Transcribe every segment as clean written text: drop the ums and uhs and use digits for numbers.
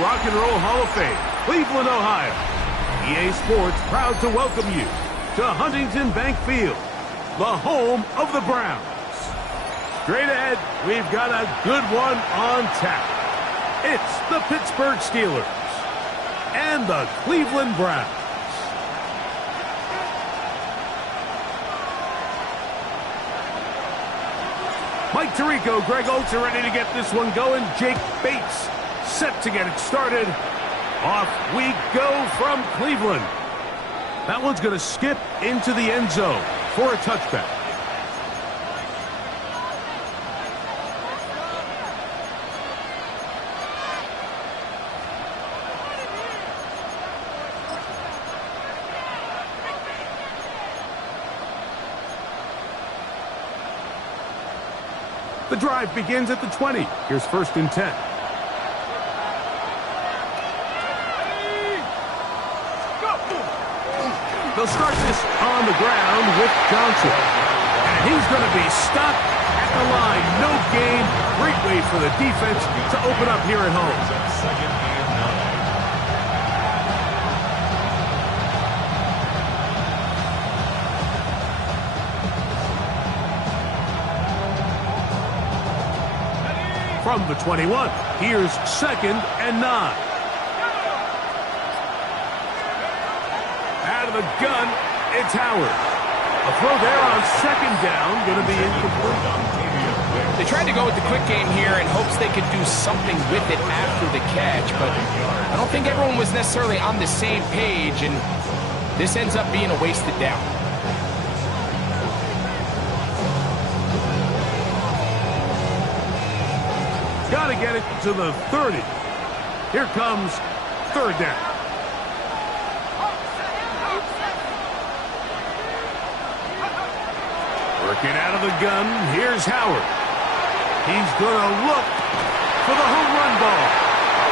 Rock and Roll Hall of Fame, Cleveland, Ohio. EA Sports proud to welcome you to Huntington Bank Field, the home of the Browns. Straight ahead, we've got a good one on tap. It's the Pittsburgh Steelers and the Cleveland Browns. Mike Tirico, Greg Oates are ready to get this one going. Jake Bates set to get it started. Off we go from Cleveland. That one's going to skip into the end zone for a touchback. The drive begins at the 20. Here's 1st and 10. They'll start this on the ground with Johnson. And he's going to be stuck at the line. No gain. Great way for the defense to open up here at home. From the 21, here's 2nd and 9. Out of the gun, it's Howard. A throw there on 2nd down, going to be incomplete. They tried to go with the quick game here in hopes they could do something with it after the catch, but I don't think everyone was necessarily on the same page, and this ends up being a wasted down. Got to get it to the 30. Here comes 3rd down. Working out of the gun, here's Howard. He's going to look for the home run ball.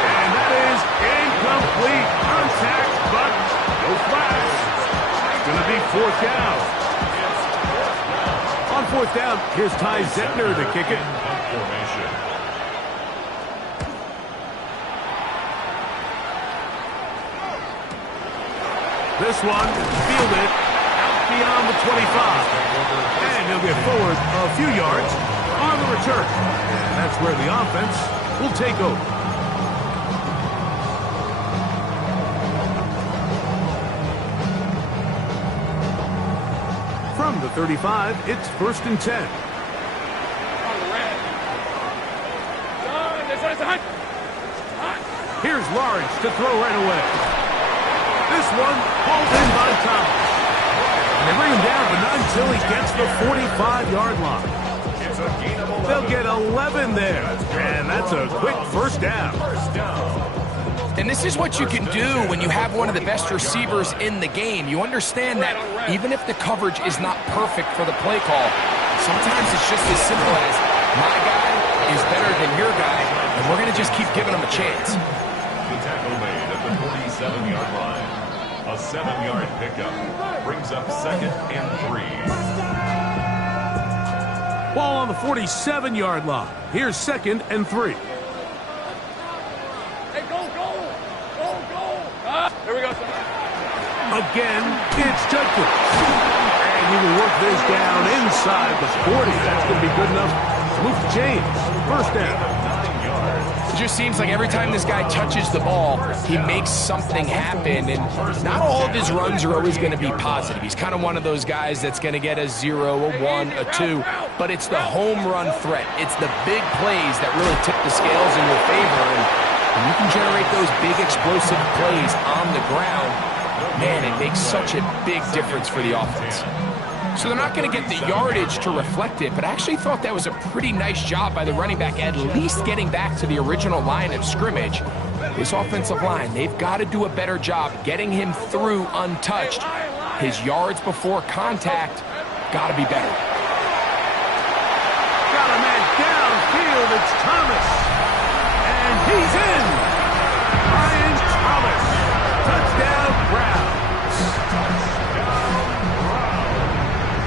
And that is incomplete. Contact, but no flags. It's going to be 4th down. On 4th down, here's Ty Zentner to kick it. This one, fielded out beyond the 25. And he'll get forward a few yards on the return. And that's where the offense will take over. From the 35, it's 1st and 10. Here's Lawrence to throw right away. This one hauled in by Thomas. And they bring him down, but not until he gets the 45-yard line. They'll get 11 there. And that's a quick 1st down. And this is what you can do when you have one of the best receivers in the game. You understand that even if the coverage is not perfect for the play call, sometimes it's just as simple as my guy is better than your guy, and we're going to just keep giving him a chance. The tackle made at the 47-yard line. A 7-yard pickup brings up 2nd and 3. Ball on the 47-yard line. Here's 2nd and 3. Hey, go! Here we go. Again, it's Judkins. And he will work this down inside the 40. That's going to be good enough to move to James. 1st down. It just seems like every time this guy touches the ball, he makes something happen, and not all of his runs are always going to be positive. He's kind of one of those guys that's going to get a 0, a 1, a 2, but it's the home run threat. It's the big plays that really tip the scales in your favor, and when you can generate those big explosive plays on the ground, man, it makes such a big difference for the offense. So they're not going to get the yardage to reflect it, but I actually thought that was a pretty nice job by the running back, at least getting back to the original line of scrimmage. This offensive line, they've got to do a better job getting him through untouched. His yards before contact got to be better. Got a man downfield. It's Thomas. And he's in. Brian Thomas. Touchdown, Browns.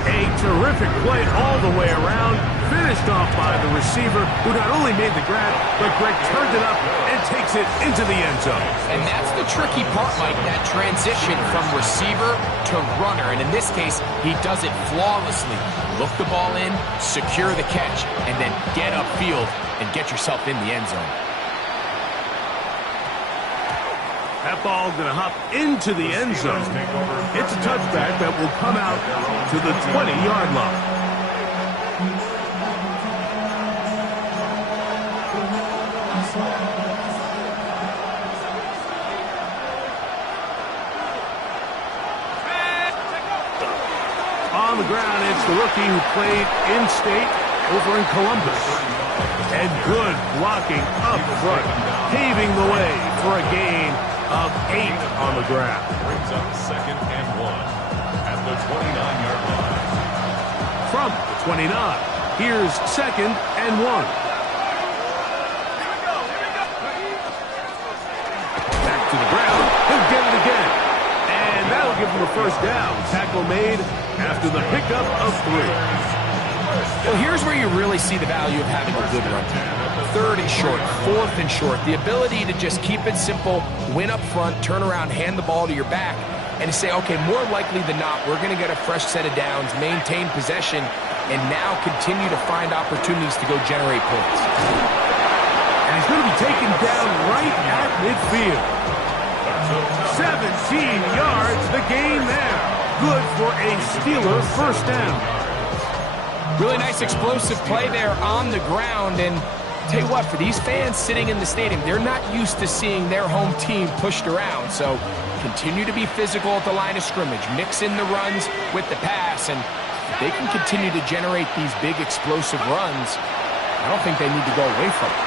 A terrific play all the way around. Finished Picked off by the receiver, who not only made the grab, but Greg turned it up and takes it into the end zone. And that's the tricky part, Mike, that transition from receiver to runner. And in this case, he does it flawlessly. Look the ball in, secure the catch, and then get upfield and get yourself in the end zone. That ball going to hop into the end zone. It's a touchback that will come out to the 20-yard line. On the ground, it's the rookie who played in-state over in Columbus. And good blocking up front, paving the way for a gain of 8 on the ground. Brings up 2nd and 1 at the 29-yard line. From the 29, here's 2nd and 1. Back to the ground. He'll get it again. And that'll give him a first down. Tackle made after the pickup of 3. Well, here's where you really see the value of having a good run team. 3rd and short, 4th and short. The ability to just keep it simple, win up front, turn around, hand the ball to your back, and to say, okay, more likely than not, we're going to get a fresh set of downs, maintain possession, and now continue to find opportunities to go generate points. And he's going to be taken down right at midfield. 17 yards, the gain there. Good for a Steeler first down. Really nice explosive play there on the ground, and tell you what, for these fans sitting in the stadium, they're not used to seeing their home team pushed around, so continue to be physical at the line of scrimmage, mix in the runs with the pass, and if they can continue to generate these big explosive runs, I don't think they need to go away from it.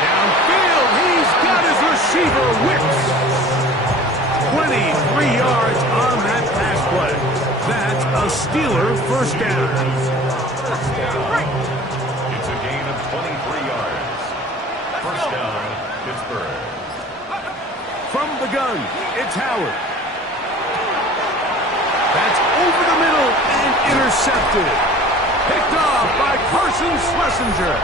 Downfield, he's got his receiver whipped. 23 yards on that pass play. That's a Steeler first down. It's a gain of 23 yards. First down, Pittsburgh. From the gun, it's Howard. That's over the middle and intercepted. Picked off by Carson Schlesinger.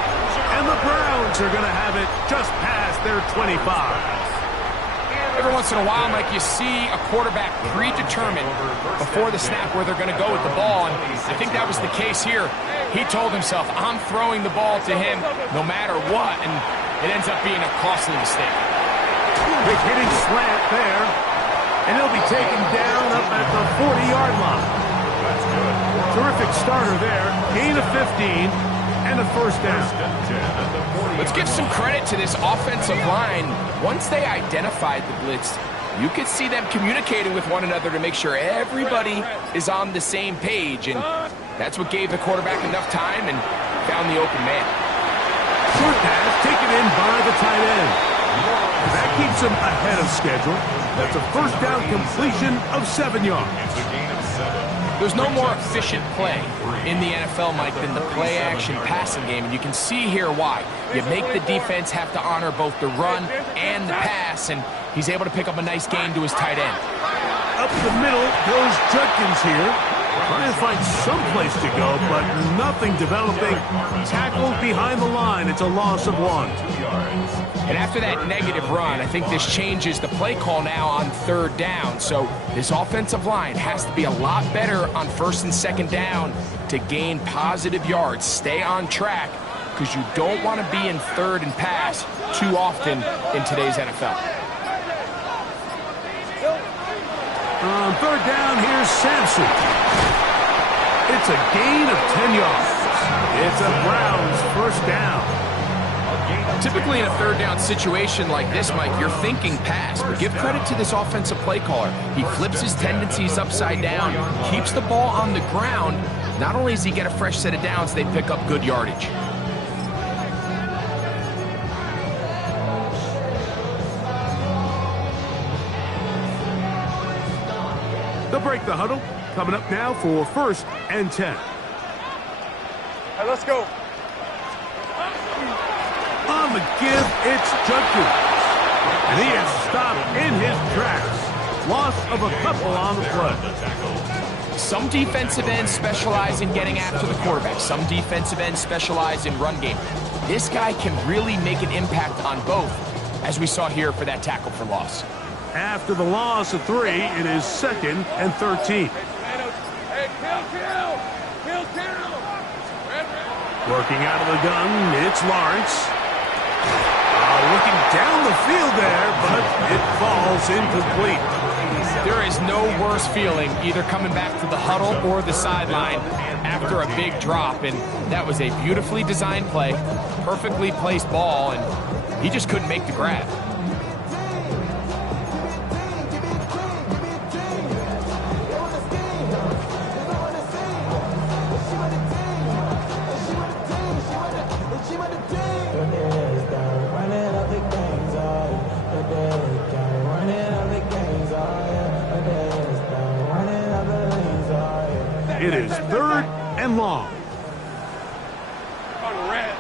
And the Browns are going to have it just past their 25. Every once in a while, Mike, you see a quarterback predetermined before the snap where they're going to go with the ball, and I think that was the case here. He told himself, I'm throwing the ball to him no matter what, and it ends up being a costly mistake. Big hitting slant there, and he'll be taken down up at the 40-yard line. That's good. Terrific starter there, gain of 15, and a first down. Let's give some credit to this offensive line. Once they identified the blitz, you could see them communicating with one another to make sure everybody is on the same page, and that's what gave the quarterback enough time and found the open man. Short pass taken in by the tight end. That keeps him ahead of schedule. That's a first down completion of 7 yards. It's a gain of 7. There's no more efficient play in the NFL, Mike, than the play-action passing game, and you can see here why. You make the defense have to honor both the run and the pass, and he's able to pick up a nice gain to his tight end. Up the middle goes Judkins here. Trying to find some place to go, but nothing developing. Tackled behind the line. It's a loss of 1. And after that negative run, I think this changes the play call now on 3rd down. So this offensive line has to be a lot better on 1st and 2nd down to gain positive yards. Stay on track, because you don't want to be in 3rd and pass too often in today's NFL. On 3rd down, here's Sampson. It's a gain of 10 yards. It's a Browns first down. Typically in a 3rd down situation like this, Mike, you're thinking pass, but give credit to this offensive play caller. He flips his tendencies upside down, keeps the ball on the ground. Not only does he get a fresh set of downs, they pick up good yardage. They'll break the huddle. Coming up now for 1st and 10. Hey, let's go. On the give, it's Judkins. And he is stopped in his tracks. Loss of a couple on the play. Some defensive ends specialize in getting after the quarterback. Some defensive ends specialize in run game. This guy can really make an impact on both, as we saw here for that tackle for loss. After the loss of 3, it is 2nd and 13. Hey, kill! Working out of the gun, it's Lawrence. Looking down the field there, but it falls incomplete. There is no worse feeling either coming back to the huddle or the sideline after a big drop, and that was a beautifully designed play, perfectly placed ball, and he just couldn't make the grab. It is 3rd and long. On the red.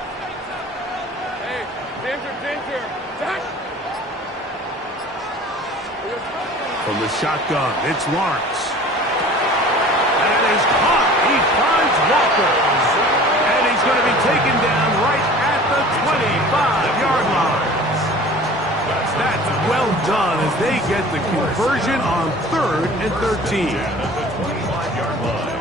Hey, danger. Dash. From the shotgun, it's Lawrence. And it is caught. He finds Walker. And he's going to be taken down right at the 25-yard line. That's well done as they get the conversion on 3rd and 13. At the 25-yard line.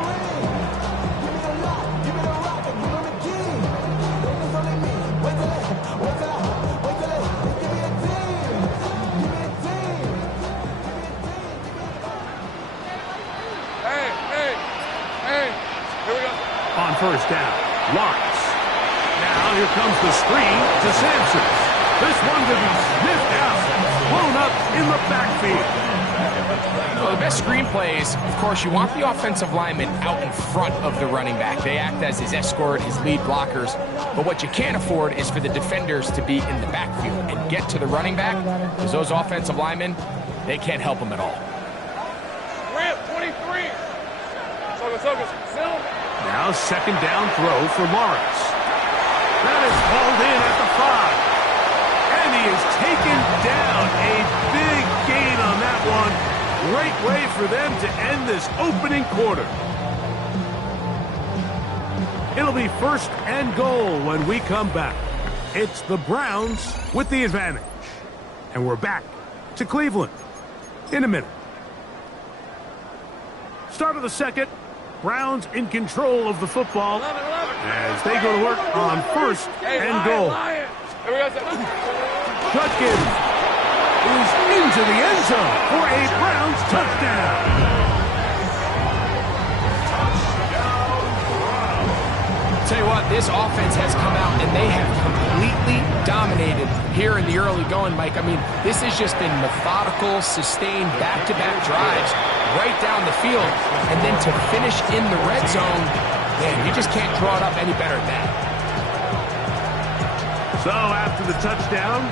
Hey, here we go. On 1st down, Lawrence. Now here comes the screen to Sampson. This one to be sniffed out, blown up in the backfield. Well, the best screenplays, of course, you want the offensive lineman out in front of the running back. They act as his escort, his lead blockers. But what you can't afford is for the defenders to be in the backfield and get to the running back, because those offensive linemen, they can't help him at all. Ramp 23. Now 2nd down throw for Lawrence. That is hauled in at the 5. And he is taken down. A big gain on that one. Great way for them to end this opening quarter. It'll be 1st and goal when we come back. It's the Browns with the advantage. And we're back to Cleveland in a minute. Start of the 2nd. Browns in control of the football as they go to work on 1st and goal. Judkins is into the end zone for a Browns touchdown. Tell you what, this offense has come out and they have completely dominated here in the early going, Mike. I mean, this has just been methodical, sustained, back-to-back drives right down the field. And then to finish in the red zone, man, you just can't draw it up any better than that. So after the touchdown,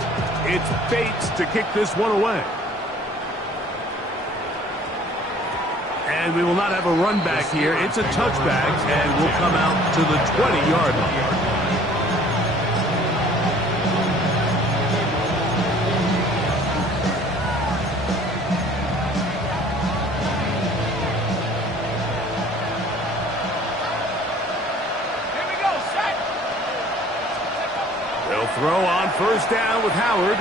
it's Bates to kick this one away. And we will not have a run back here. It's a touchback, and we'll come out to the 20-yard line. They'll throw on 1st down with Howard.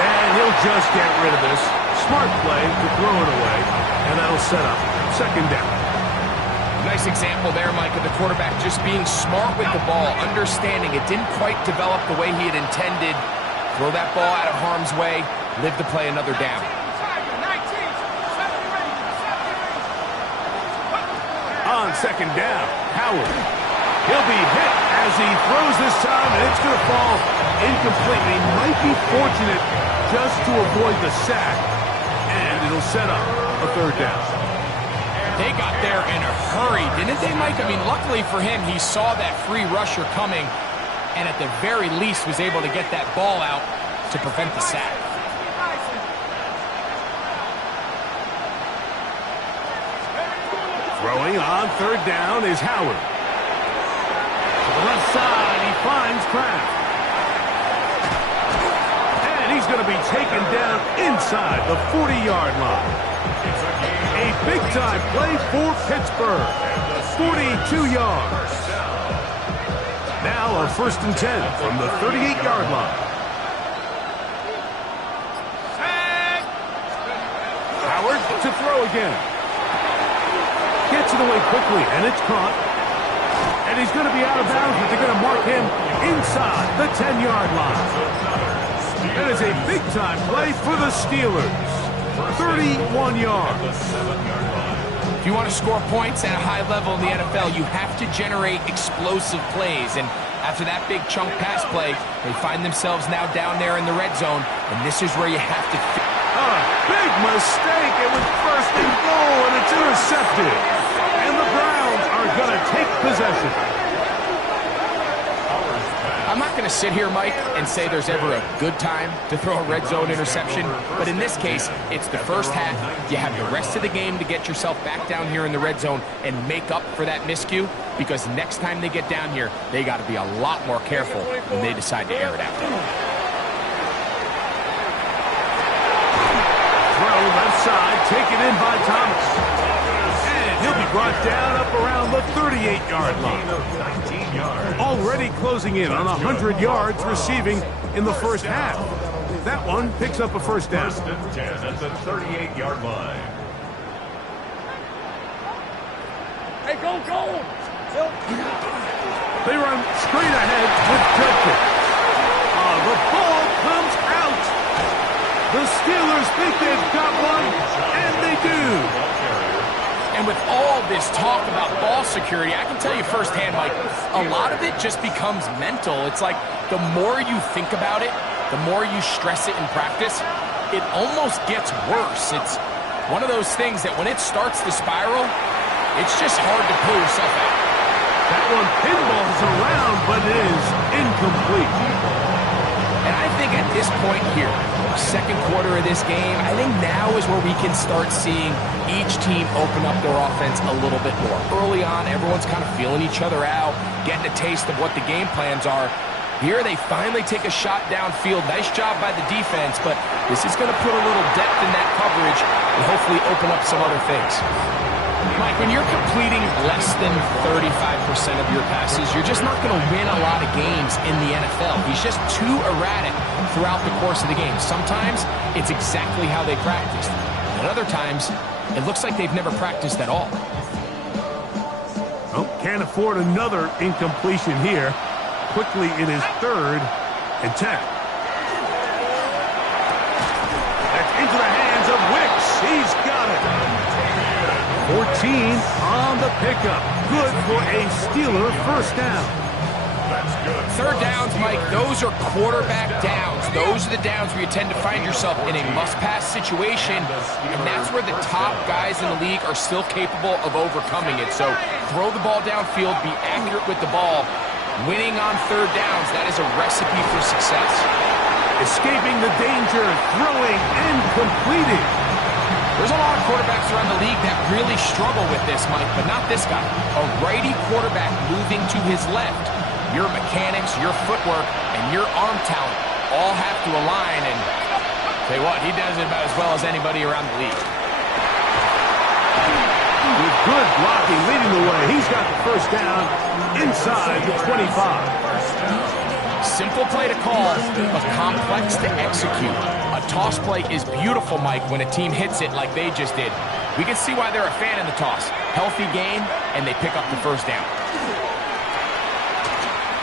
And he'll just get rid of this. Smart play to throw it away, and that'll set up 2nd down. Nice example there, Mike, of the quarterback just being smart with the ball, understanding it didn't quite develop the way he had intended. Throw that ball out of harm's way, live to play another down. On 2nd down, Howard. He'll be hit as he throws this time, and it's going to fall incomplete. He might be fortunate just to avoid the sack, and it'll set up a 3rd down. They got there in a hurry, didn't they, Mike? I mean, luckily for him, he saw that free rusher coming, and at the very least was able to get that ball out to prevent the sack. Throwing on 3rd down is Howard. To the left side, he finds Kraft. And he's going to be taken down inside the 40-yard line. A big-time play for Pittsburgh. 42 yards. Now a 1st and 10 from the 38-yard line. Howard to throw again. Gets it away quickly, and it's caught. And he's going to be out of bounds, but they're going to mark him inside the 10-yard line. That is a big-time play for the Steelers. 31 yards. If you want to score points at a high level in the NFL, you have to generate explosive plays. And after that big chunk pass play, they find themselves now down there in the red zone. And this is where you have to... A big mistake. It was 1st and goal, and it's intercepted. And the Browns are going to take possession. I'm not going to sit here, Mike, and say there's ever a good time to throw a red zone interception, but in this case, it's the first half. You have the rest of the game to get yourself back down here in the red zone and make up for that miscue, because next time they get down here, they got to be a lot more careful when they decide to air it out. Throw left side, taken in by Thomas. He'll be brought down up around the 38-yard line. Already closing in on 100 yards receiving in the first half. That one picks up a 1st down. 1st and 10 at the 38-yard line. Hey, go! They run straight ahead with Judkins. The ball comes out. The Steelers think they've got one, and they do. And with all this talk about ball security, I can tell you firsthand, Mike, a lot of it just becomes mental. It's like the more you think about it, the more you stress it in practice, it almost gets worse. It's one of those things that when it starts to spiral, it's just hard to pull yourself out. That one pinballs around, but it is incomplete. And I think at this point here, 2nd quarter of this game, I think now is where we can start seeing each team open up their offense a little bit more. Early on, everyone's kind of feeling each other out, getting a taste of what the game plans are. Here, they finally take a shot downfield. Nice job by the defense, but this is going to put a little depth in that coverage and hopefully open up some other things. Mike, when you're completing less than 35% of your passes, you're just not going to win a lot of games in the NFL. He's just too erratic throughout the course of the game. Sometimes it's exactly how they practiced. At other times, it looks like they've never practiced at all. Oh, can't afford another incompletion here. Quickly, it is 3rd and 10. That's into the hands of Wicks. He's got it. 14 on the pickup. Good for a Steeler 1st down. That's good. 3rd downs, Mike, those are quarterback downs. Those are the downs where you tend to find yourself in a must-pass situation, and that's where the top guys in the league are still capable of overcoming it. So throw the ball downfield, be accurate with the ball. Winning on 3rd downs, that is a recipe for success. Escaping the danger, throwing and completing. There's a lot of quarterbacks around the league that really struggle with this, Mike, but not this guy. A righty quarterback moving to his left. Your mechanics, your footwork, and your arm talent all have to align, and tell you what, he does it about as well as anybody around the league. With good blocking leading the way, he's got the 1st down inside the 25. Simple play to call, but complex to execute. A toss play is beautiful, Mike, when a team hits it like they just did. We can see why they're a fan in the toss. Healthy gain, and they pick up the 1st down.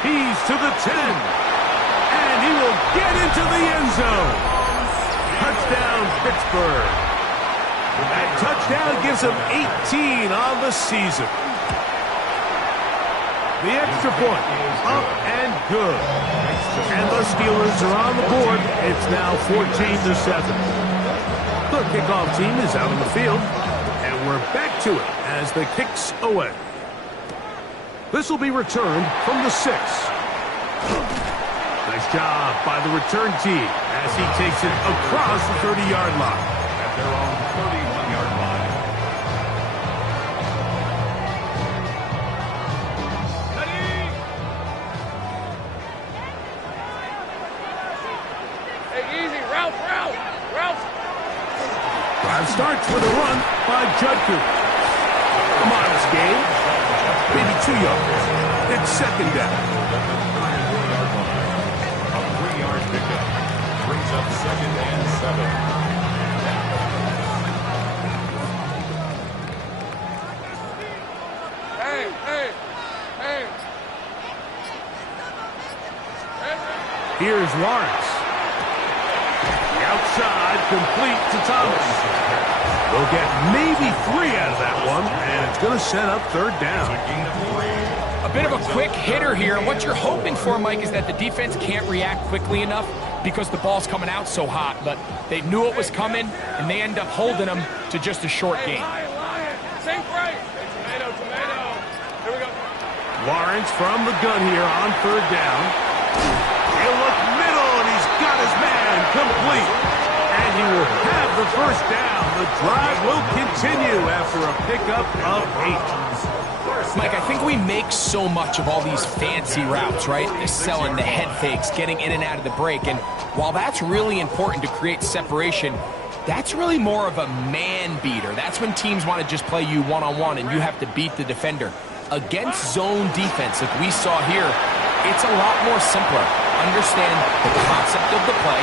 He's to the 10, and he will get into the end zone. Touchdown, Pittsburgh. That touchdown gives him 18 on the season. The extra point, up and good. And the Steelers are on the board. It's now 14-7. The kickoff team is out on the field, and we're back to it as the kick's away. This will be returned from the 6. Nice job by the return team as he takes it across the 30-yard line. At their own 31-yard line. Hey, easy. Route. Drive starts with a run by Judkins. A modest gain. Maybe 2 yards. It's second down. A 3-yard pickup brings up second and 7. Here's Lawrence. The outside, complete to Thomas. They'll get maybe 3 out of that one, and it's going to set up third down. A bit of a quick hitter here, and what you're hoping for, Mike, is that the defense can't react quickly enough because the ball's coming out so hot, but they knew it was coming, and they end up holding them to just a short gain. Same right. Tomato. Here we go. Lawrence from the gun here on third down. He'll look middle, and he's got his man complete. And he will have the first down. The drive will continue after a pickup of 8. Mike, I think we make so much of all these fancy routes, right? The selling, the head fakes, getting in and out of the break. And while that's really important to create separation, that's really more of a man beater. That's when teams want to just play you one-on-one and you have to beat the defender. Against zone defense, like we saw here, it's a lot more simpler. Understand the concept of the play,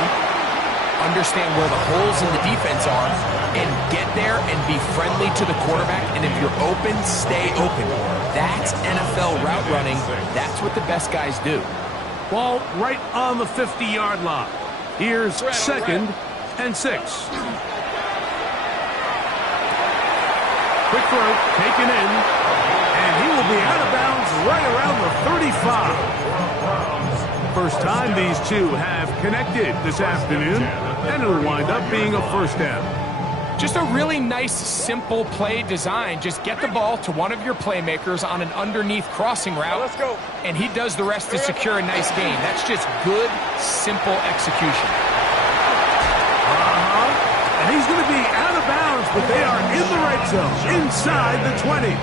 understand where the holes in the defense are, and get there and be friendly to the quarterback. And if you're open, stay open. That's NFL route running. That's what the best guys do. Ball right on the 50-yard line. Here's second and 6. Quick throw, taken in, and he will be out of bounds right around the 35. First time these two have connected this afternoon, and it'll wind up being a first down. Just a really nice, simple play design. Just get the ball to one of your playmakers on an underneath crossing route, Let's go. and he does the rest to secure a nice gain. That's just good, simple execution. And he's going to be out of bounds, but they are in the red zone, inside the 20.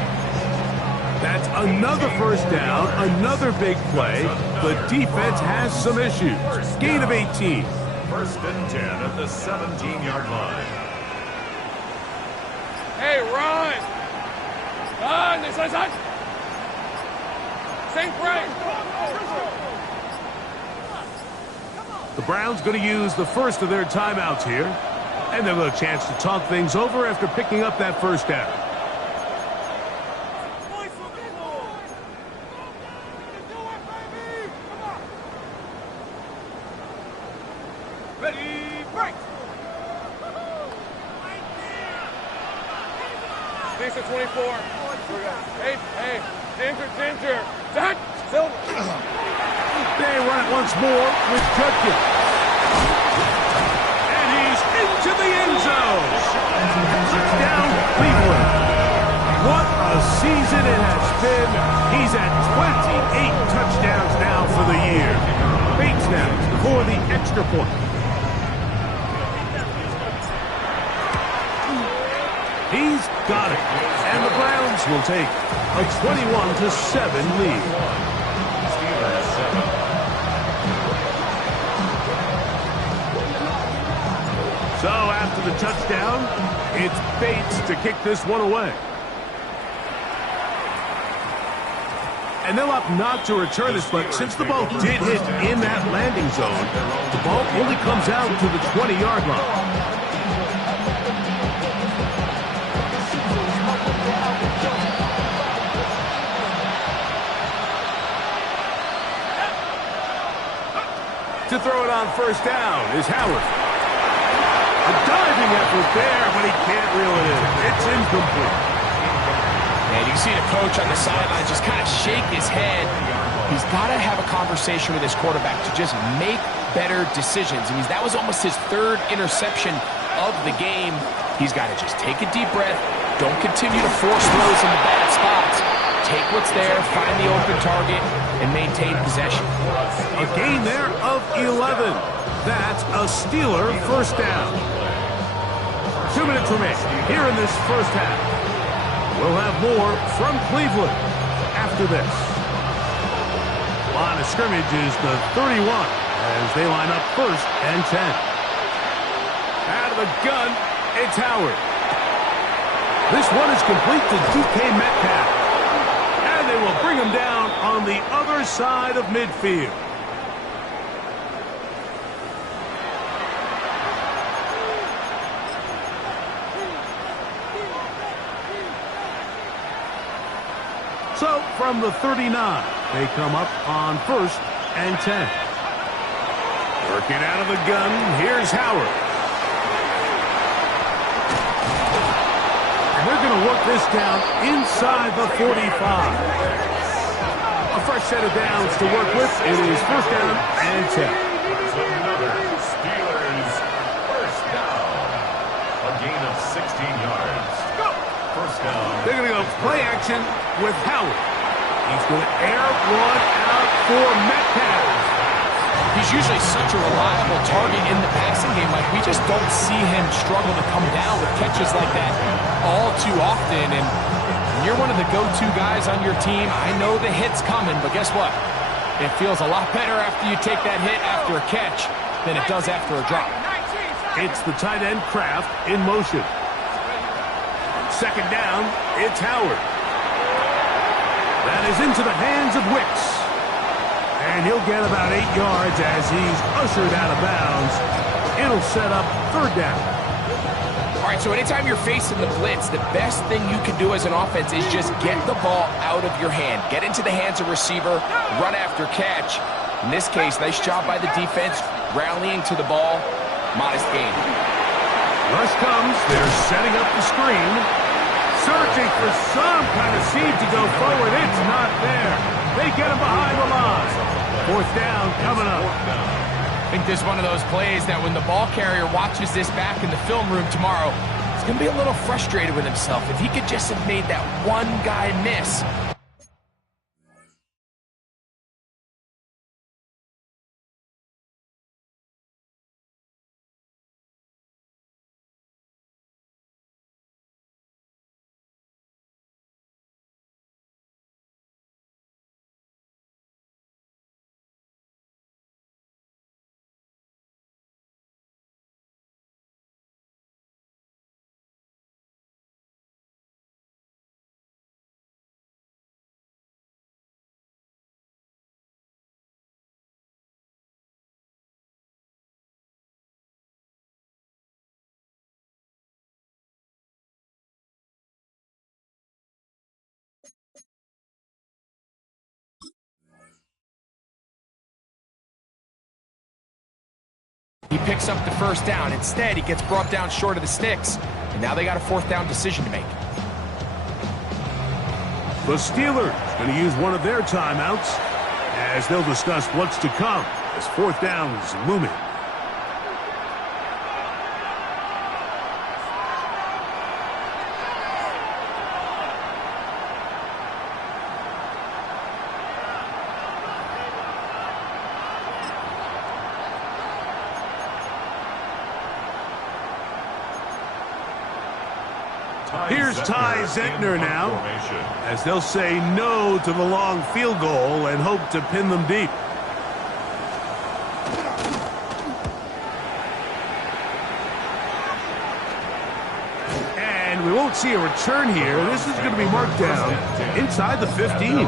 That's another first down, another big play. The defense has some issues. Gain of 18. First and 10 at the 17-yard line. Hey, run. This side. Same right. The Browns going to use the first of their timeouts here. And they'll have a chance to talk things over after picking up that first down. Ready, break. Lisa 24. Here we go. Hey, Ginger. Zach, Silver. They run it once more with Judkins. And he's into the end zone. Touchdown, Cleveland. What a season it has been. He's at 28 touchdowns now for the year. Bates now for the extra point. He's got it. And the Browns will take a 21-7 lead. Steelers 7. So after the touchdown, it's Bates to kick this one away. And they'll opt not to return this, but since the ball did hit in that landing zone, the ball only comes out to the 20-yard line. To throw it on first down is Howard. A diving effort there, but he can't reel it in. It's incomplete. And you can see the coach on the sideline just kind of shake his head. He's got to have a conversation with his quarterback to just make better decisions. I mean, that was almost his third interception of the game. He's got to just take a deep breath. Don't continue to force throws in the bad spots. Take what's there, find the open target, and maintain possession. A gain there of 11. That's a Steeler first down. 2 minutes remain here in this first half. We'll have more from Cleveland after this. Line of scrimmage is the 31 as they line up first and 10. Out of the gun, It's Howard. This one is complete to DK Metcalf. And they will bring him down on the other side of midfield. So, from the 39, they come up on 1st and 10. Working out of the gun, here's Howard. And they're going to work this down inside the 45. A fresh set of downs to work with. It is 1st down and 10. There's another Steelers first down. A gain of 16 yards. First down. They're going to go play action with Howard. He's going to air one out for Metcalf. He's usually such a reliable target in the passing game. Like, we just don't see him struggle to come down with catches like that all too often. And you're one of the go-to guys on your team. I know the hit's coming, but guess what? It feels a lot better after you take that hit after a catch than it does after a drop. It's the tight end Kraft in motion. 2nd down, it's Howard. That is into the hands of Wicks. And he'll get about 8 yards as he's ushered out of bounds. It'll set up 3rd down. All right, so anytime you're facing the blitz, the best thing you can do as an offense is just get the ball out of your hand. Get into the hands of receiver, run after catch. In this case, nice job by the defense, rallying to the ball. Modest gain. Rush comes. They're setting up the screen. Searching for some kind of seed to go forward. It's not there. They get him behind the line. 4th down coming up. I think this is one of those plays that when the ball carrier watches this back in the film room tomorrow, he's going to be a little frustrated with himself. If he could just have made that one guy miss. He picks up the 1st down. Instead, he gets brought down short of the sticks. And now they got a 4th down decision to make. The Steelers going to use one of their timeouts as they'll discuss what's to come as 4th down is looming. Here's Ty Zentner now, as they'll say no to the long field goal and hope to pin them deep. And we won't see a return here. This is going to be marked down inside the 15.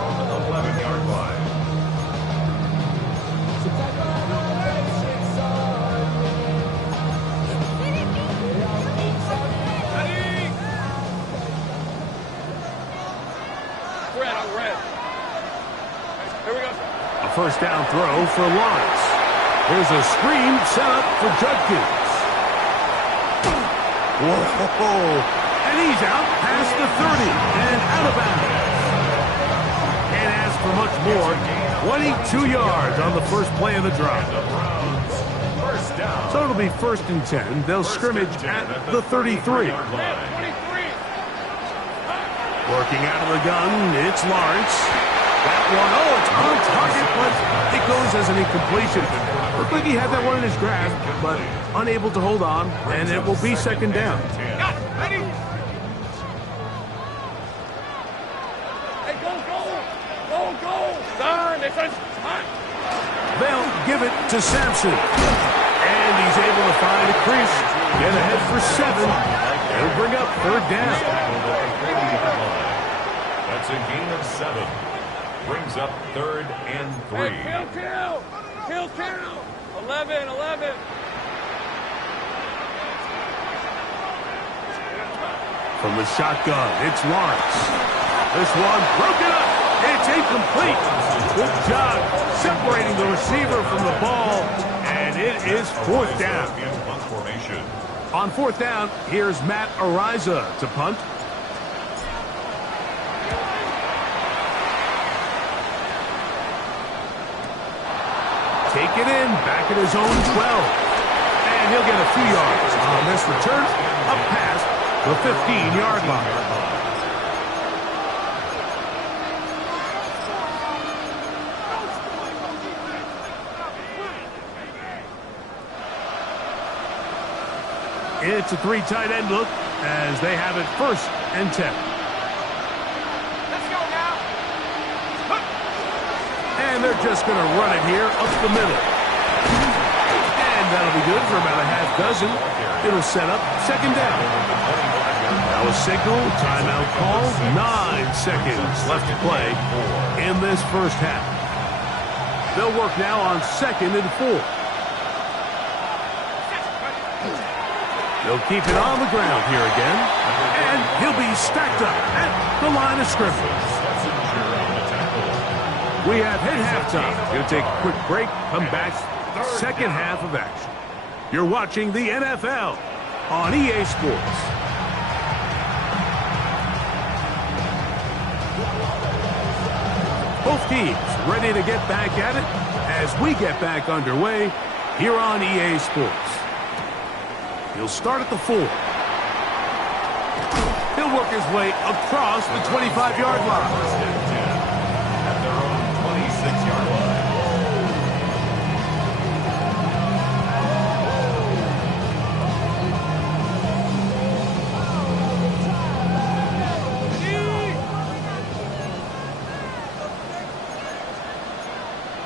First down throw for Lawrence. Here's a screen set up for Judkins. Whoa! And he's out past the 30 and out of bounds. And as for much more, 22 yards on the first play of the drive. So it'll be 1st and 10. They'll scrimmage at the 33. Working out of the gun, it's Lawrence. That one, it's on target, but it goes as an incompletion. Looked like he had that one in his grasp, but unable to hold on, and it will be 2nd down. Ready? Hey, go! Son, it's a time. They'll give it to Sampson. And he he's able to find a crease, get ahead for 7. It'll bring up 3rd down. That's a gain of 7. Brings up 3rd and 3. Kill. 11. From the shotgun, it's Lawrence. This one broken up. It's incomplete. Good job separating the receiver from the ball, and it is 4th down. On 4th down, here's Matt Araiza to punt. Take it in, back at his own 12. And he'll get a few yards on this return, up past the 15-yard line. It's a 3 tight end look as they have it 1st and 10. Let's go now. And they're just going to run it here up the middle. And that'll be good for about a half dozen. It'll set up 2nd down. Now a signal, timeout called, 9 seconds left to play in this 1st half. They'll work now on 2nd and 4. They'll keep it on the ground here again. And he'll be stacked up at the line of scrimmage. We have hit halftime. Going to take a quick break, come back, 2nd half of action. You're watching the NFL on EA Sports. Both teams ready to get back at it as we get back underway here on EA Sports. He'll start at the 4. He'll work his way across the 25-yard line. At their own 26-yard line.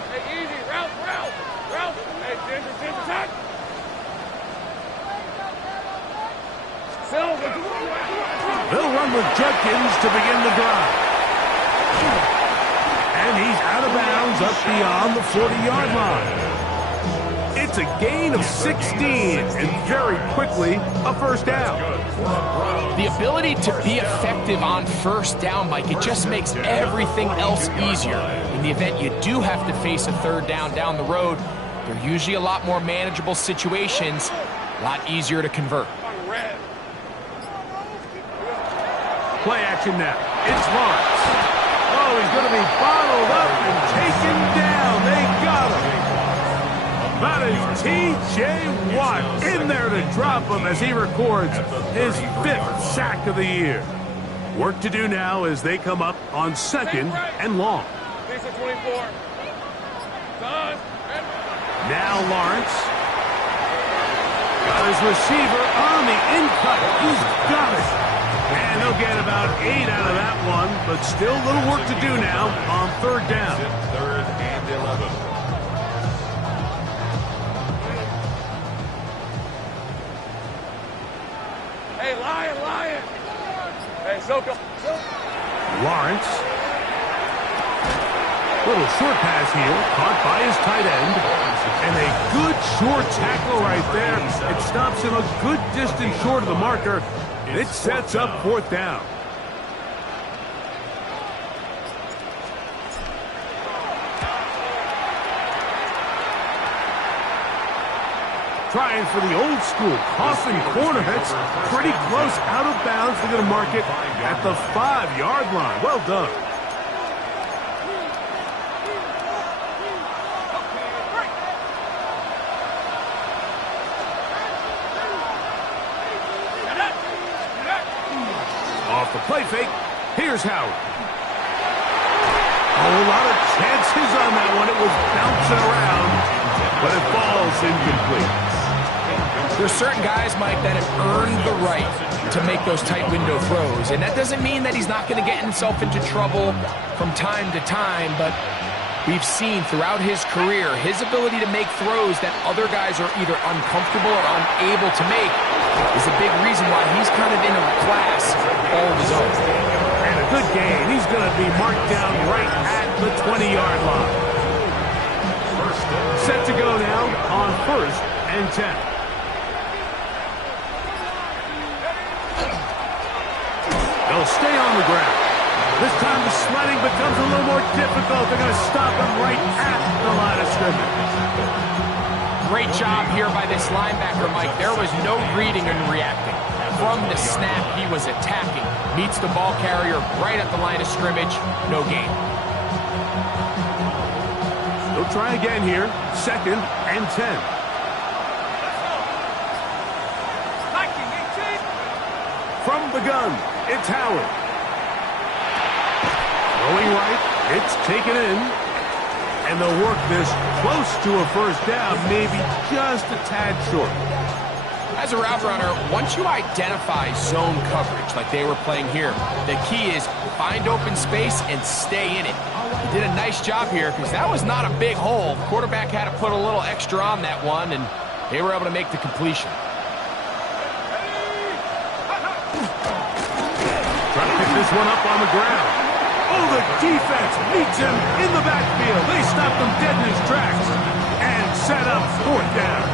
Hey, easy. Ralph. Hey, Ginger, touch. They'll run with Judkins to begin the drive. And he's out of bounds up beyond the 40-yard line. It's a gain of 16, and very quickly, a 1st down. The ability to be effective on 1st down, Mike, it just makes everything else easier. In the event you do have to face a 3rd down the road, they're usually a lot more manageable situations, a lot easier to convert. Play action now. It's Lawrence. Oh, he's going to be bottled up and taken down. They got him. That is T.J. Watt in there to drop him as he records his 5th sack of the year. Work to do now as they come up on 2nd and long. Now Lawrence. Got his receiver on the in-cut. He's got it. And they'll get about 8 out of that one, but still a little work to do now on 3rd down. 3rd and 11. Hey, Lion. Hey, Soko. Lawrence. Little short pass here, caught by his tight end. And a good short tackle right there. It stops him a good distance short of the marker. It sets up 4th down. Trying for the old school Coffin corner. That's pretty close out of bounds. They're going to mark it at the 5-yard line. Well done. Off the play fake, here's Howard. A whole lot of chances on that one. It was bouncing around, but it falls incomplete. There's certain guys, Mike, that have earned the right to make those tight window throws, and that doesn't mean that he's not going to get himself into trouble from time to time, but we've seen throughout his career, his ability to make throws that other guys are either uncomfortable or unable to make is a big reason why he's kind of in a class all of his own. And a good gain. He's going to be marked down right at the 20-yard line. Set to go now on 1st and 10. They'll stay on the ground. This time the sledding becomes a little more difficult. They're going to stop him right at the line of scrimmage. Great job here by this linebacker, Mike. There was no reading and reacting. From the snap, he was attacking. Meets the ball carrier right at the line of scrimmage. No gain. They'll try again here. 2nd and 10. From the gun, it's Howard. Throwing right, it's taken in. And they'll work this close to a first down, maybe just a tad short. As a route runner, once you identify zone coverage like they were playing here, the key is find open space and stay in it. He did a nice job here because that was not a big hole. The quarterback had to put a little extra on that one, and they were able to make the completion. Trying to pick this one up on the ground. Oh, the defense meets him in the backfield. They stopped him dead in his tracks and set up 4th down.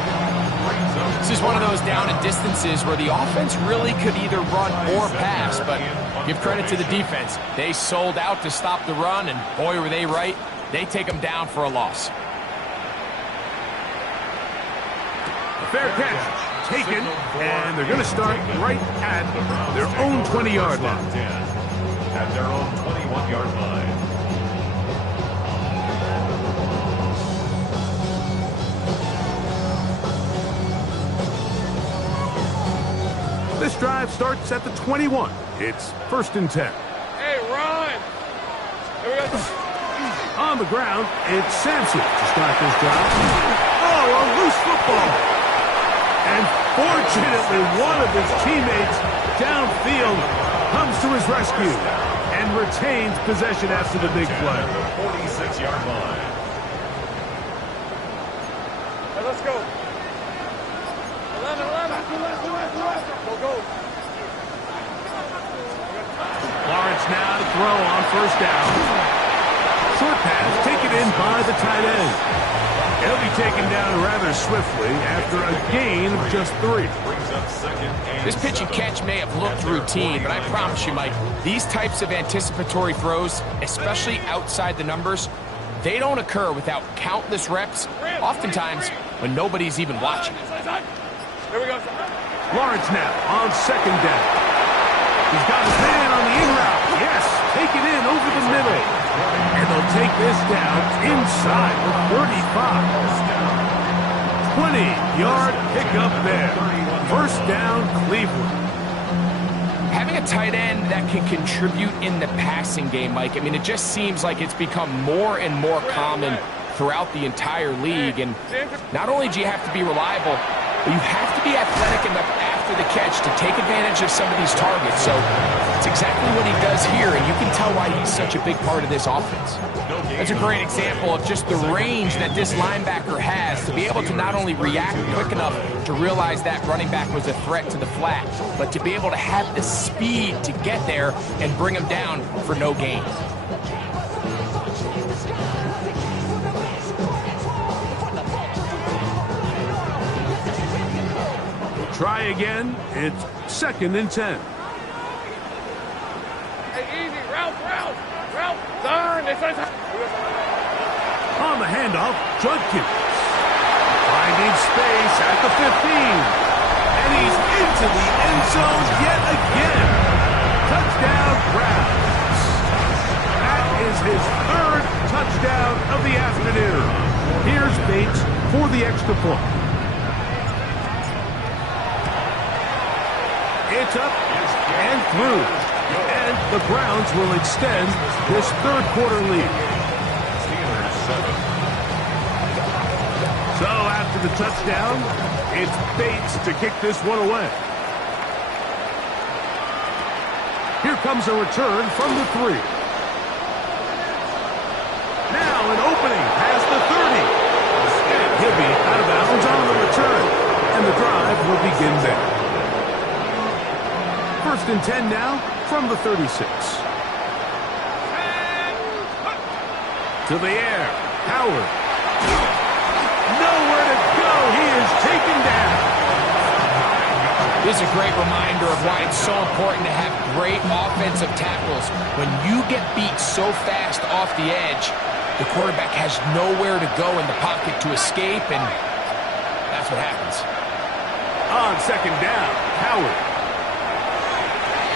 This is one of those down and distances where the offense really could either run or pass, but give credit to the defense. They sold out to stop the run, and boy, were they right. They take them down for a loss. A fair catch taken, and they're going to start right at their own 20-yard line. At their own 21-yard line. This drive starts at the 21. It's 1st and 10. Hey, run! Here we go. On the ground, it's Sampson to start this drive. Oh, a loose football. And fortunately, one of his teammates downfield comes to his rescue and retains possession after the big play. 46-yard line. Hey, let's go. 11. Go. Lawrence now to throw on 1st down. Short pass taken in by the tight end. He'll be taken down rather swiftly after a gain of just 3. This pitch and catch may have looked routine, but I promise you, Mike, these types of anticipatory throws, especially outside the numbers, they don't occur without countless reps, oftentimes when nobody's even watching. Here we go. Lawrence now on 2nd down. He's got his man on the in route. Yes, take it in over the middle. And they'll take this down inside the 35. 20-yard pickup there. 1st down, Cleveland. Having a tight end that can contribute in the passing game, Mike, I mean, it just seems like it's become more and more common throughout the entire league. And not only do you have to be reliable, but you have to be athletic enough after the catch to take advantage of some of these targets. So it's exactly what he does here, and you can tell why he's such a big part of this offense. That's a great example of just the range that this linebacker has to be able to not only react quick enough to realize that running back was a threat to the flat, but to be able to have the speed to get there and bring him down for no gain. Try again. It's 2nd and 10. Hey, easy. Route. Turn. On the handoff, Judkins. Finding space at the 15. And he's into the end zone yet again. Touchdown, Browns. That is his 3rd touchdown of the afternoon. Here's Bates for the extra point. It's up and through. And the Browns will extend this 3rd quarter lead. So after the touchdown, it's Bates to kick this one away. Here comes a return from the 3. Now an open will begin there. 1st and 10 now from the 36. To the air, Howard. Nowhere to go. He is taken down. This is a great reminder of why it's so important to have great offensive tackles. When you get beat so fast off the edge, the quarterback has nowhere to go in the pocket to escape, and that's what happens. On 2nd down, Howard.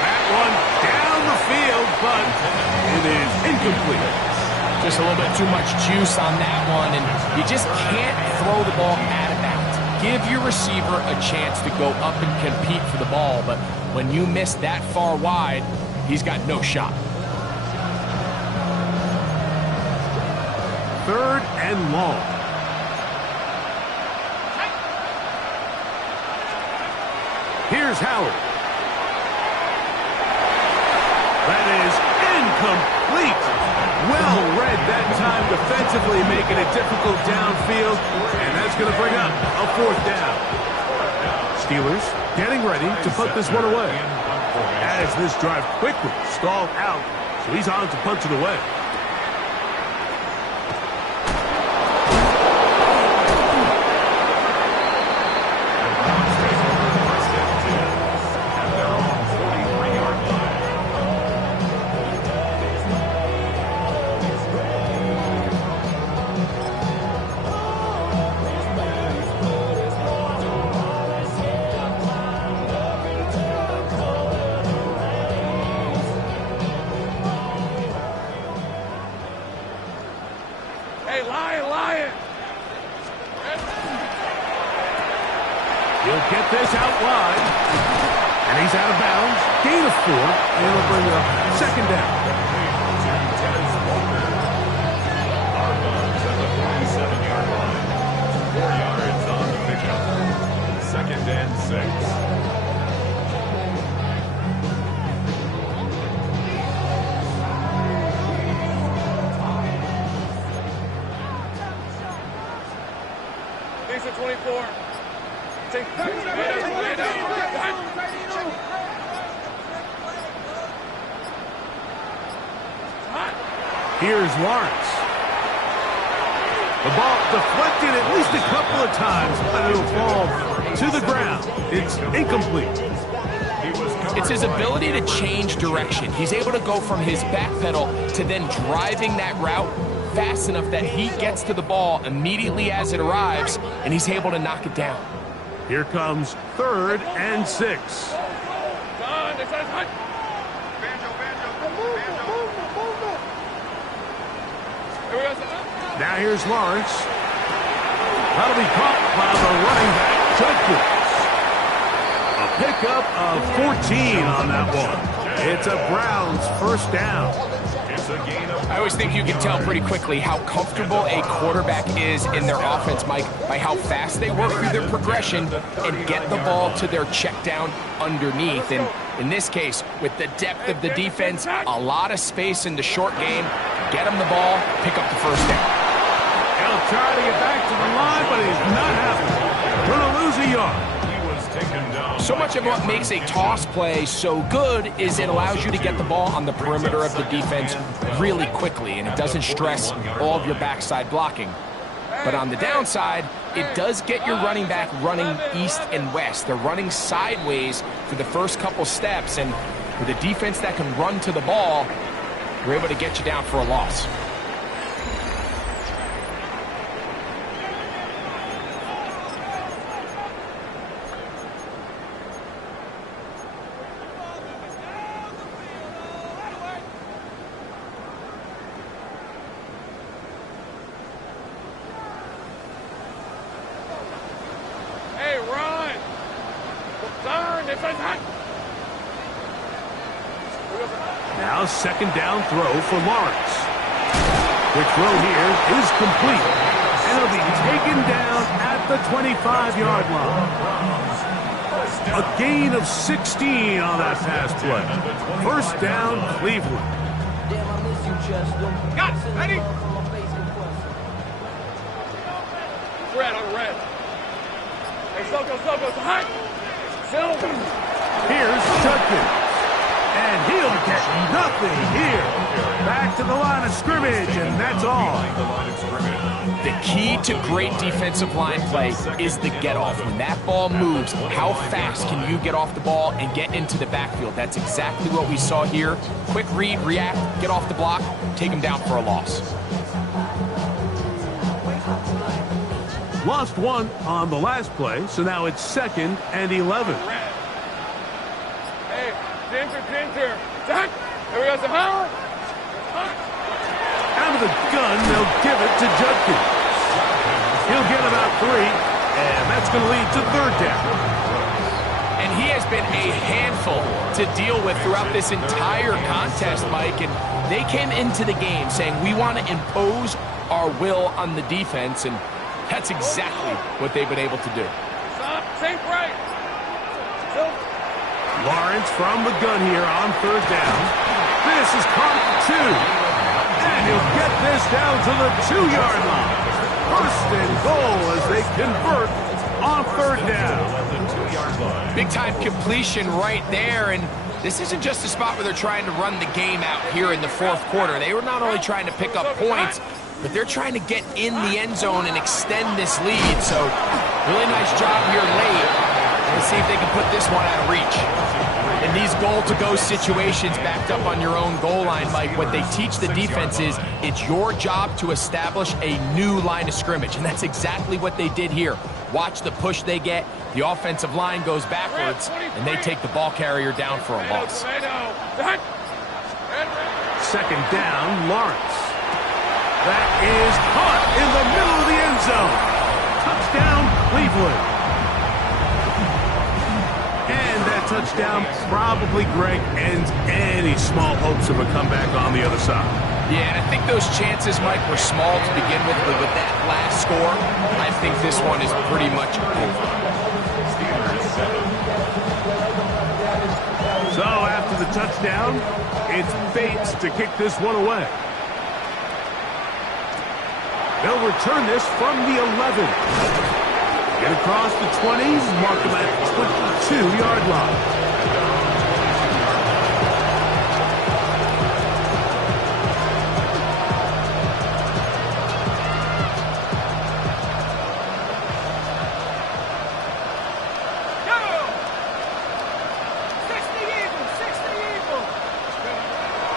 That one down the field, but it is incomplete. Just a little bit too much juice on that one, and you just can't throw the ball out of bounds. Give your receiver a chance to go up and compete for the ball, but when you miss that far wide, he's got no shot. 3rd and long. Here's Howard. That is incomplete. Well read that time defensively, making it difficult downfield, and that's going to bring up a 4th down. Steelers getting ready to put this one away. As this drive quickly stalled out, so he's on to punch it away. He'll get this out wide. And he's out of bounds. Gain of 4. And it'll bring up 2nd down. Arbuns at the 47-yard line. 4 yards on the pickup. 2nd and 6. These are 24. Here's Lawrence. The ball deflected at least a couple of times, but it'll fall to the ground. It's incomplete. It's his ability to change direction. He's able to go from his back pedal to then driving that route fast enough that he gets to the ball immediately as it arrives, and he's able to knock it down. Here comes 3rd and 6. Now here's Lawrence. That'll be caught by the running back, Judkins. A pickup of 14 on that one. It's a Browns 1st down. I always think you can tell pretty quickly how comfortable a quarterback is in their offense, Mike, by how fast they work through their progression and get the ball to their check down underneath. And in this case, with the depth of the defense, a lot of space in the short game, get him the ball, pick up the 1st down. He'll try to get back to the line, but he's not happening. Going to lose a yard. So much of what makes a toss play so good is it allows you to get the ball on the perimeter of the defense really quickly, and it doesn't stress all of your backside blocking. But on the downside, it does get your running back running east and west. They're running sideways for the first couple steps, and with a defense that can run to the ball, we're able to get you down for a loss. Now 2nd down throw for Lawrence. The throw here is complete. And it'll be taken down at the 25-yard line. A gain of 16 on that pass play. 1st down, Cleveland. Got it. Ready? Red on red. Hey, Soko, high. Silver. Here's Judkins. And he'll get nothing here. Back to the line of scrimmage, and that's all. The key to great defensive line play is the get-off. When that ball moves, how fast can you get off the ball and get into the backfield? That's exactly what we saw here. Quick read, react, get off the block, take him down for a loss. Lost one on the last play, so now it's 2nd and 11. Hey, Ginger. Zach. Here we go, so Howard. Out of the gun, they'll give it to Judkins. He'll get about 3, and that's going to lead to 3rd down. And he has been a handful to deal with throughout this entire contest, Mike. And they came into the game saying, we want to impose our will on the defense, and that's exactly what they've been able to do. Stop, sink right. Lawrence from the gun here on 3rd down. This is caught at 2. And he'll get this down to the 2-yard line. 1st and goal as they convert on 3rd down. Big-time completion right there, and this isn't just a spot where they're trying to run the game out here in the 4th quarter. They were not only trying to pick up points, but they're trying to get in the end zone and extend this lead. So, really nice job here late. Let's see if they can put this one out of reach. In these goal-to-go situations backed up on your own goal line, Mike, what they teach the defense is it's your job to establish a new line of scrimmage, and that's exactly what they did here. Watch the push they get. The offensive line goes backwards, and they take the ball carrier down for a loss. 2nd down, Lawrence. That is caught in the middle of the end zone. Touchdown, Cleveland. And that touchdown probably, Greg, ends any small hopes of a comeback on the other side. Yeah, and I think those chances, Mike, were small to begin with, but with that last score, I think this one is pretty much over. So after the touchdown, it's Bates to kick this one away. They'll return this from the 11. Get across the 20s, mark them at 22-yard line.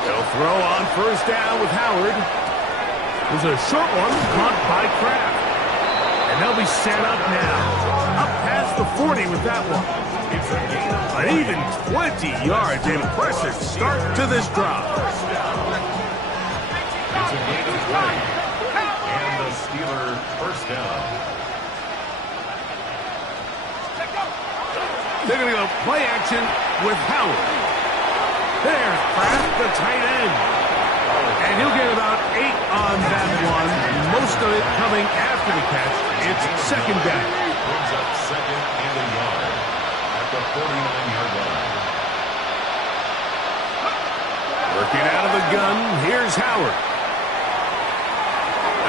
They'll throw on 1st down with Howard. There's a short one caught by Kraft. And they'll be set up now. Up past the 40 with that one. An even 20 yards. Impressive start to this drive. It's a gain of 20. And the Steelers 1st down. They're going to go play action with Howard. There's Kraft, the tight end. And he'll get about 8 on that one. Most of it coming after the catch. It's 2nd down. Brings up 2nd and a yard at the 49-yard line. Working out of the gun, here's Howard.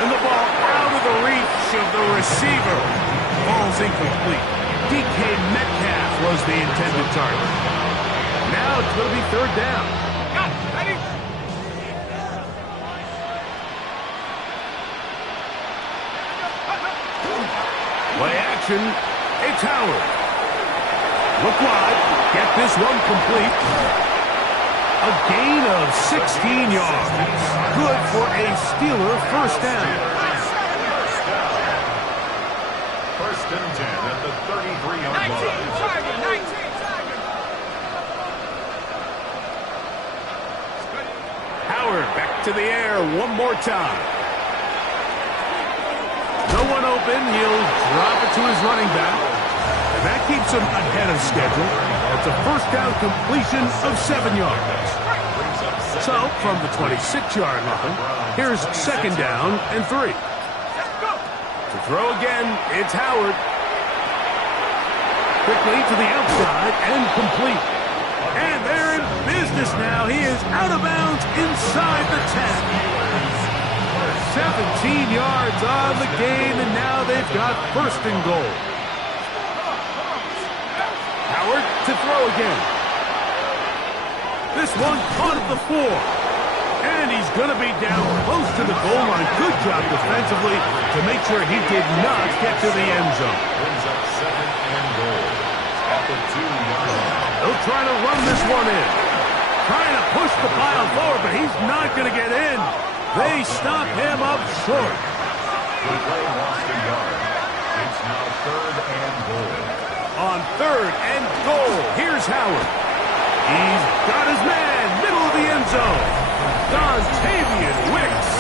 And the ball out of the reach of the receiver. Ball's incomplete. DK Metcalf was the intended target. Now it's going to be 3rd down. Ready? Play action. It's Howard. Look wide. Get this one complete. A gain of 16 yards. Good for a Steeler 1st down. 1st and 10 at the 33-yard line. Howard back to the air one more time. No one open. He'll drop it to his running back. And that keeps him ahead of schedule. It's a 1st down completion of 7 yards. So, from the 26-yard line, here's 2nd down and 3. To throw again, it's Howard. Quickly to the outside and complete. And they're in business now. He is out of bounds inside the 10. 17 yards on the game, and now they've got 1st and goal. Howard to throw again. This one caught at the 4. And he's going to be down close to the goal line. Good job defensively to make sure he did not get to the end zone. Brings up 2nd and goal at the 2-yard line. They'll try to run this one in. Trying to push the pile forward, but he's not going to get in. They stop him up short. The play lost a yard. It's now 3rd and goal. On 3rd and goal, here's Howard. He's got his man, middle of the end zone. Dontavian Wicks.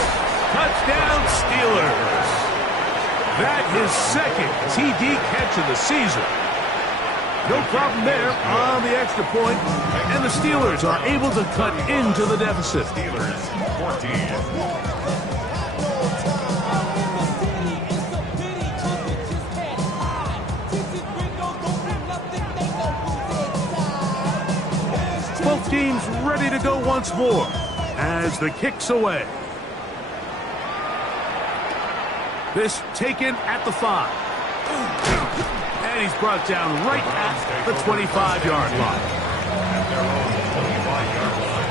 Touchdown Steelers. That his 2nd TD catch of the season. No problem there on the extra point, and the Steelers are able to cut into the deficit. Steelers 14. 12 teams ready to go once more as the kick's away. This taken at the 5. And he's brought down right at the 25-yard line. At their own 25-yard line.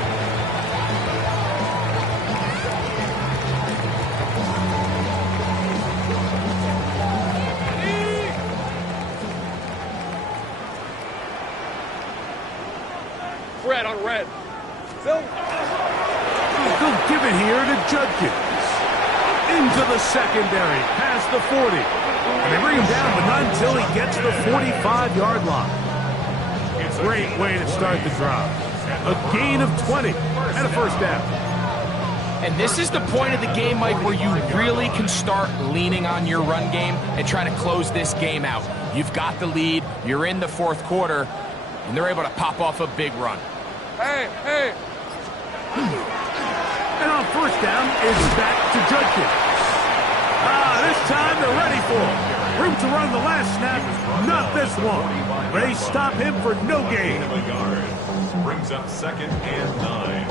Red on red. Phil. They'll give it here to Judkins. Into the secondary, past the 40. And they bring him down, but not until he gets to the 45-yard line. Great way to start the drive. A gain of 20 and a first down. And this is the point of the game, Mike, where you really can start leaning on your run game and try to close this game out. You've got the lead, you're in the 4th quarter, and they're able to pop off a big run. Hey, hey. And on first down, it's back to Judkins. This time they're ready for it. Room to run the last snap, not this one. They stop him for no gain. Of a yard. Brings up 2nd and 9.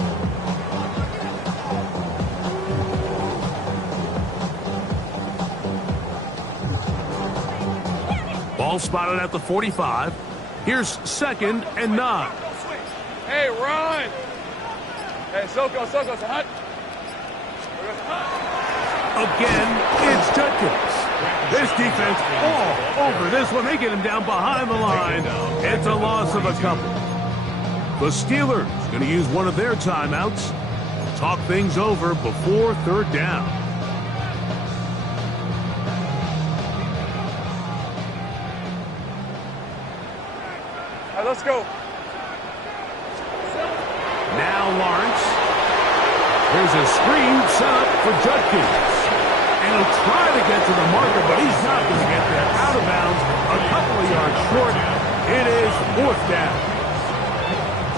Ball spotted at the 45. Here's 2nd and 9. Hey, run. Hey, Soko, hut. Again, it's Judkins. This defense all over this one. They get him down behind the line. It's a loss of a couple. The Steelers going to use one of their timeouts. Talk things over before 3rd down. All right, let's go. Now Lawrence. There's a screen set up for Judkins. And he'll try to get to the marker, but he's not going to get there. Out of bounds, a couple of yards short. It is 4th down.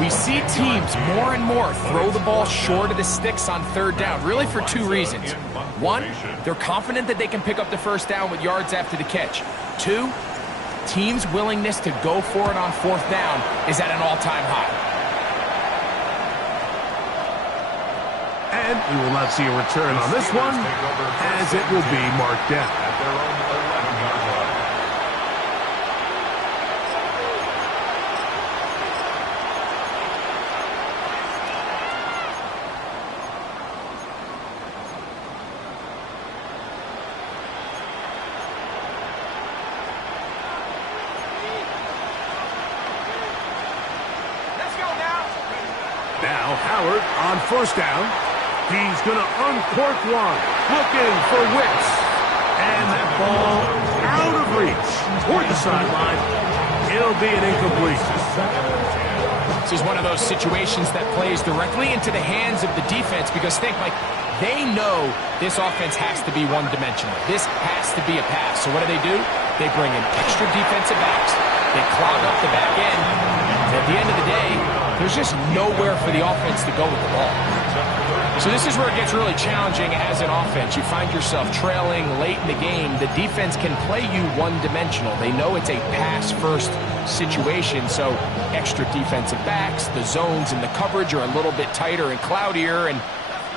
We see teams more and more throw the ball short of the sticks on 3rd down, really for 2 reasons. 1, they're confident that they can pick up the first down with yards after the catch. 2, teams' willingness to go for it on 4th down is at an all-time high. And we will not see a return on this one, as it will be marked down. At their own 11-yard line. Let's go now. Now Howard on first down. He's going to uncork one. Looking for Wicks. And that ball out of reach toward the sideline. It'll be an incompletion. This is one of those situations that plays directly into the hands of the defense because think, Mike, they know this offense has to be one-dimensional. This has to be a pass. So what do? They bring in extra defensive backs. They clog up the back end. And at the end of the day, there's just nowhere for the offense to go with the ball. So this is where it gets really challenging as an offense. You find yourself trailing late in the game. The defense can play you one-dimensional. They know it's a pass-first situation, so extra defensive backs, the zones and the coverage are a little bit tighter and cloudier, and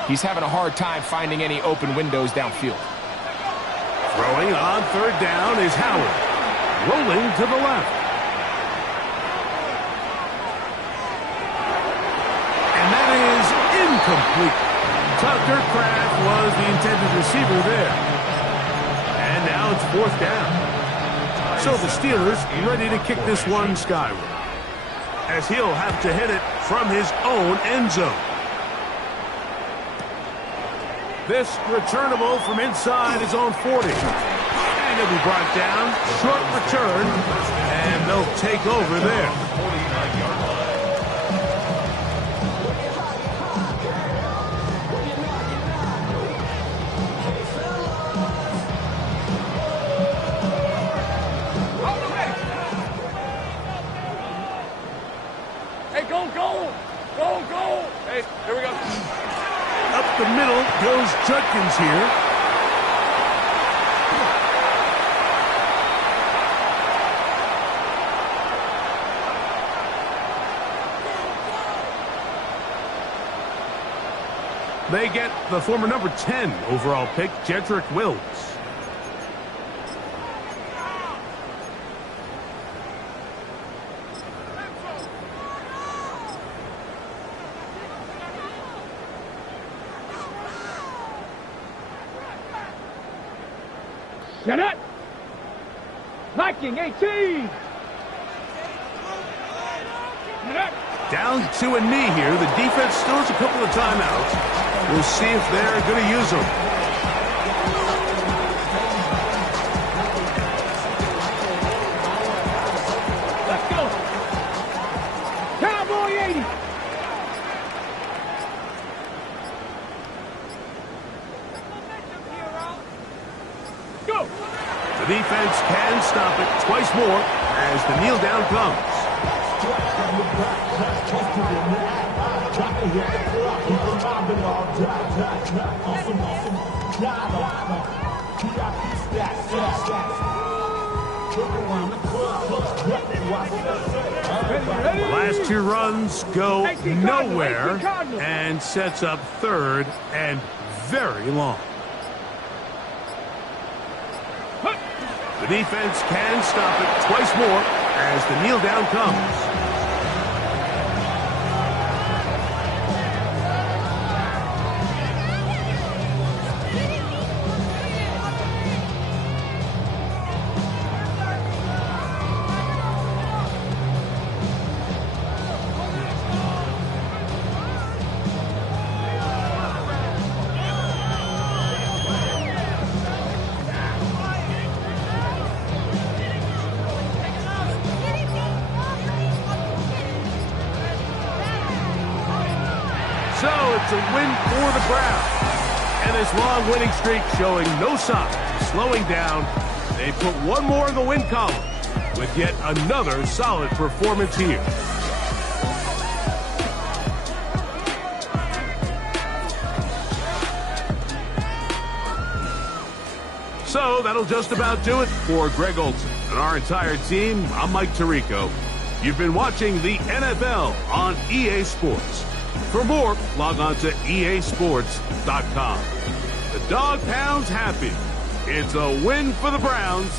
he's having a hard time finding any open windows downfield. Throwing on 3rd down is Howard. Rolling to the left. incomplete. Tucker Kraft was the intended receiver there. And now it's 4th down. So the Steelers ready to kick this one skyward, as he'll have to hit it from his own end zone. This returnable from inside his own 40. And he'll be brought down. Short return. And they'll take over there. 49-yard line. Hey, go! Hey, here we go. Up the middle goes Judkins here. They get the former number 10 overall pick, Jedrick Wills. Get it! Viking 18! Down to a knee here. The defense still has a couple of timeouts. We'll see if they're going to use them. Let's go! Cowboy 80! Go! The defense can stop it twice more as the kneel down comes. Last 2 runs go nowhere and sets up 3rd and very long. The defense can stop it twice more as the kneel down comes. So it's a win for the Browns. And this long winning streak showing no signs of slowing down. They put one more in the win column with yet another solid performance here. So that'll just about do it for Greg Olsen and our entire team. I'm Mike Tirico. You've been watching the NFL on EA Sports. For more, log on to easports.com. The Dog Pound's happy. It's a win for the Browns.